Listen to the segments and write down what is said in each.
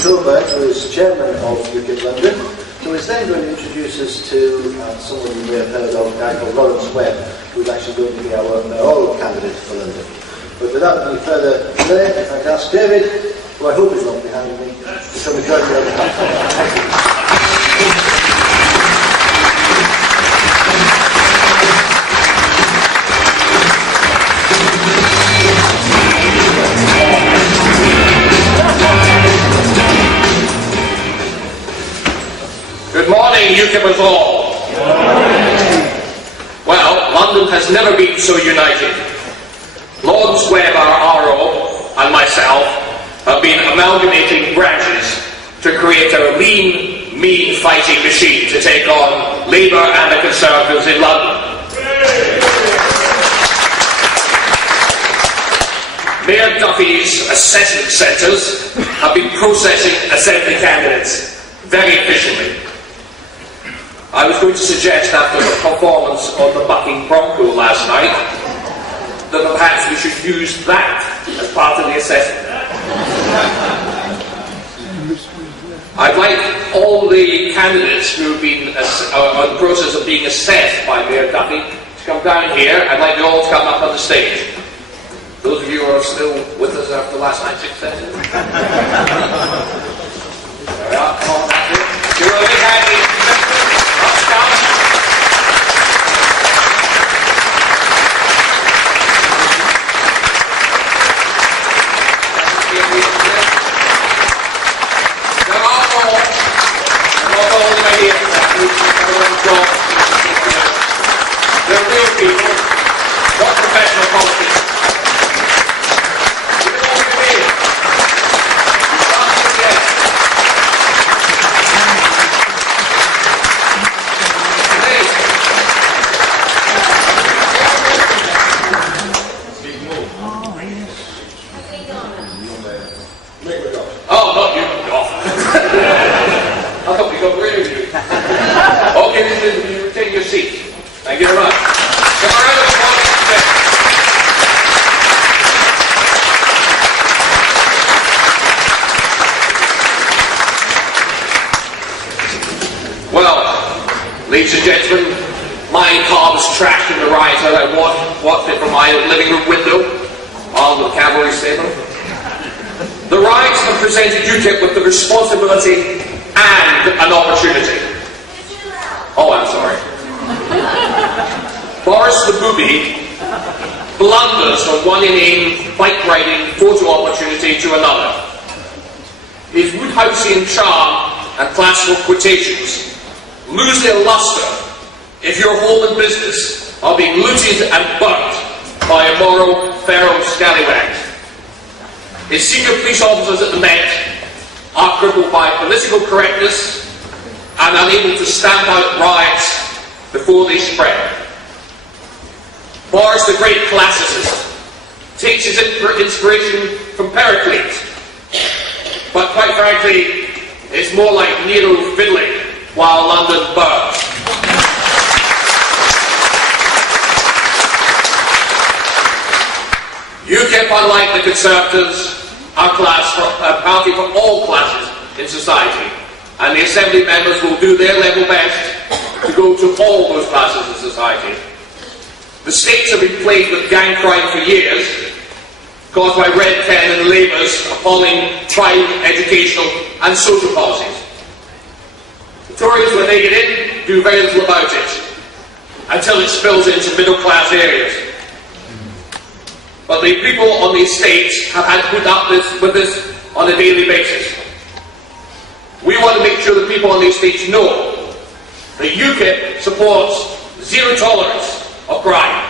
David Coburn, who is chairman of UKIP London, who is then going to introduce us to someone you may have heard of, a guy called Lawrence Webb, who is actually going to be our mayoral candidate for London. But without any further delay, if I can ask David, who I hope is not behind me, to come and join me on the platform. Thank you. Good morning, UKIPers all. Well, London has never been so united. Lawrence Webb, our RO, and myself have been amalgamating branches to create a lean, mean fighting machine to take on Labour and the Conservatives in London. Mayor Duffy's assessment centres have been processing Assembly candidates very efficiently. I was going to suggest after the performance of the bucking bronco last night that perhaps we should use that as part of the assessment. I'd like all the candidates who have been on the process of being assessed by Mayor Duffy to come down here. I'd like you all to come up on the stage. Those of you who are still with us after last night's assessment. There we are, come on, that's it. Give a big hand. They're real people, not professional politics. You know what it is? Oh, not you, off. I thought we got rid of you. Okay, you take your seat. Thank you very much. Give a round of applause. Well, ladies and gentlemen, my car was trashed in the riot as I watched it from my living room window on the cavalry stable. The riots have presented UKIP with the responsibility and an opportunity. Oh, I'm sorry. Boris the Booby blunders from one inane bike-riding photo opportunity to another. His Woodhouseian charm and classical quotations lose their lustre if your home and business are being looted and burnt by immoral, feral scallywags. His senior police officers at the Met are crippled by political correctness and unable to stamp out riots before they spread. Boris, the great classicist, takes his inspiration from Pericles, but quite frankly, it's more like Nero fiddling while London burns. UKIP, unlike the Conservatives, are a party for all classes in society, and the Assembly members will do their level best to go to all those classes in society. The states have been plagued with gang crime for years, caused by Red 10 and Labour's appalling crime, educational and social policies. The Tories, when they get in, do very little about it, until it spills into middle-class areas. But the people on the estates have had to put up with this on a daily basis. We want to make sure the people on the estates know that UKIP supports zero tolerance of crime.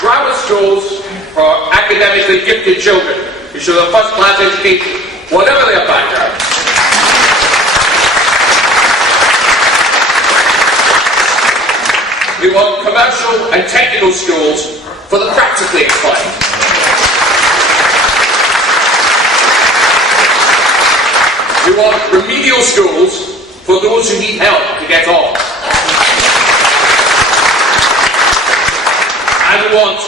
Grammar schools for academically gifted children who should have first-class education, whatever their background. We want commercial and technical schools for the practically inclined. We want remedial schools for those who need help to get on. And we want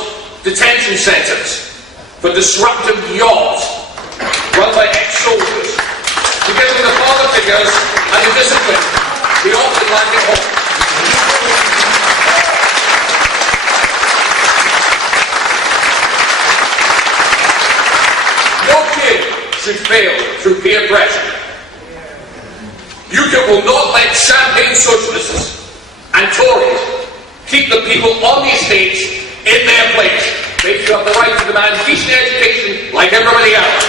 detention centres for disruptive yachts run by ex-soldiers to give them the father figures and the discipline they often lack at home. No kid should fail through peer pressure. UKIP will not let champagne socialists and Tories keep the people on the estates in their place. They should have the right to demand decent education like everybody else.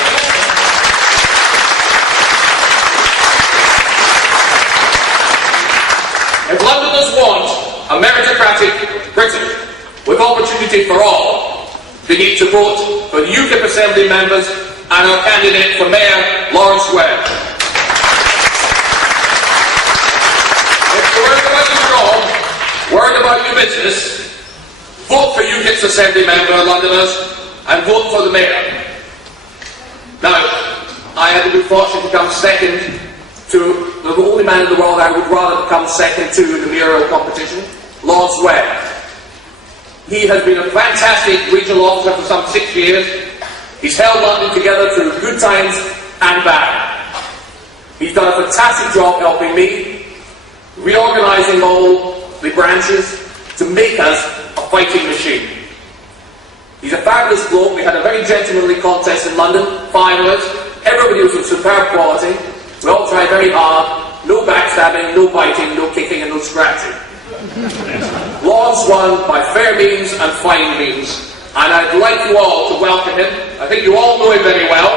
If Londoners want a meritocratic Britain with opportunity for all, they need to vote for the UKIP Assembly members and our candidate for Mayor, Lawrence Webb. If you're worried about your job, worried about your business, vote for UKIP's Assembly member, Londoners, and vote for the Mayor. Now, I had the good fortune to come second to the only man in the world I would rather come second to in the mayoral competition, Lawrence Webb. He has been a fantastic regional officer for some 6 years. He's held London together through good times and bad. He's done a fantastic job helping me, reorganising all the branches to make us a fighting machine. He's a fabulous bloke. We had a very gentlemanly contest in London, finalists. Everybody was of superb quality. We all tried very hard. No backstabbing, no biting, no kicking and no scratching. Lawrence won by fair means and fine means. And I'd like you all to welcome him. I think you all know him very well.